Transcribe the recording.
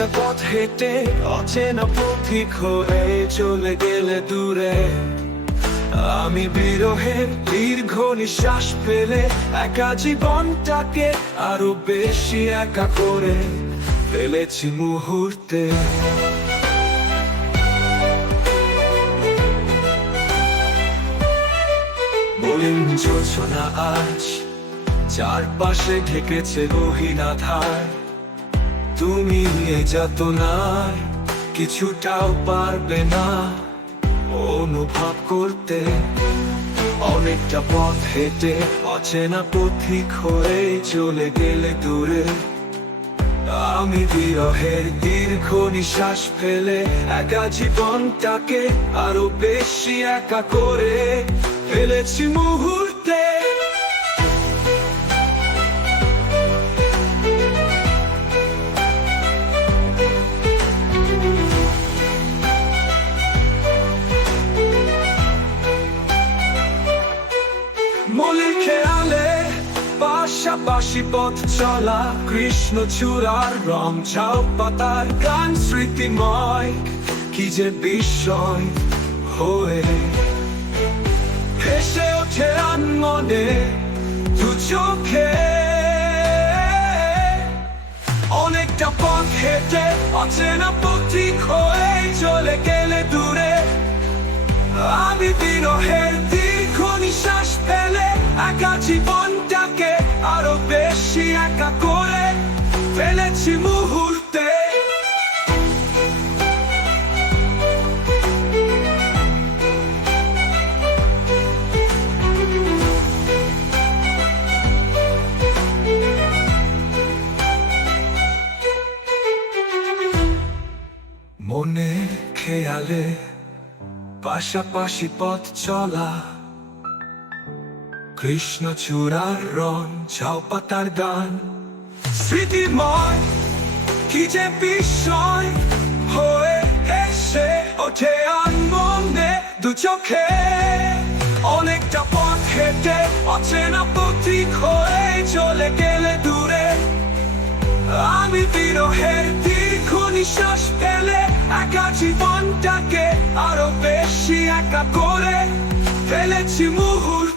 অনেকটা পথ হেঁটে অচেনা পথিক হয়ে চলে গেলে দূরে। আমি বিরহের দীর্ঘ নিঃশ্বাস ফেলে একা জীবনটাকে আরো বেশি একা করে ফেলেছি মুহূর্তে। মলিন জোছনা আজ চারপাশে ঢেকেছে গহীন আধার। তুমি এ যাতনায় কিছুটাও পারবে না অনুভব করতে। অনেকটা পথ হেঁটে অচেনা পথিক হয়ে চলে গেলে দূরে। আমি বিরহের দীর্ঘ নিঃশ্বাস ফেলে একা জীবনটাকে আরো বেশি একা করে ফেলেছি মুহূর্তে। মলিন খেয়ালে পাশাপাশি পথ চলা, কৃষ্ণচূড়ার রং ঝাউ পাতার গান স্মৃতিময়। কি যে বিস্ময় হয়ে ভেসে ওঠে আনমনে দু চোখে। অনেকটা পথ হেঁটে অচেনা পথিক হয়ে চলে গেলে দূরে। আমি বিরহের দীর্ঘ নিঃশ্বাস ফেলে একা জীবনটাকে আরো বেশি একা করে ফেলেছি মুহূর্তে। মনে খেয়ালে পাশাপাশি পথ চলা, কৃষ্ণচূড়ার রং ঝাউ পাতার গান স্মৃতিময়। কি যে বিস্ময় হয়ে এসে ওঠে আনমনে দু চোখে। অনেকটা পথ হেঁটে অচেনা পথিক হয়ে চলে গেলে দূরে। আমি বিরহের দীর্ঘ নিঃশ্বাস ফেলে একা জীবনটাকে আরো বেশি একা করে ফেলেছি মুহূর্তে।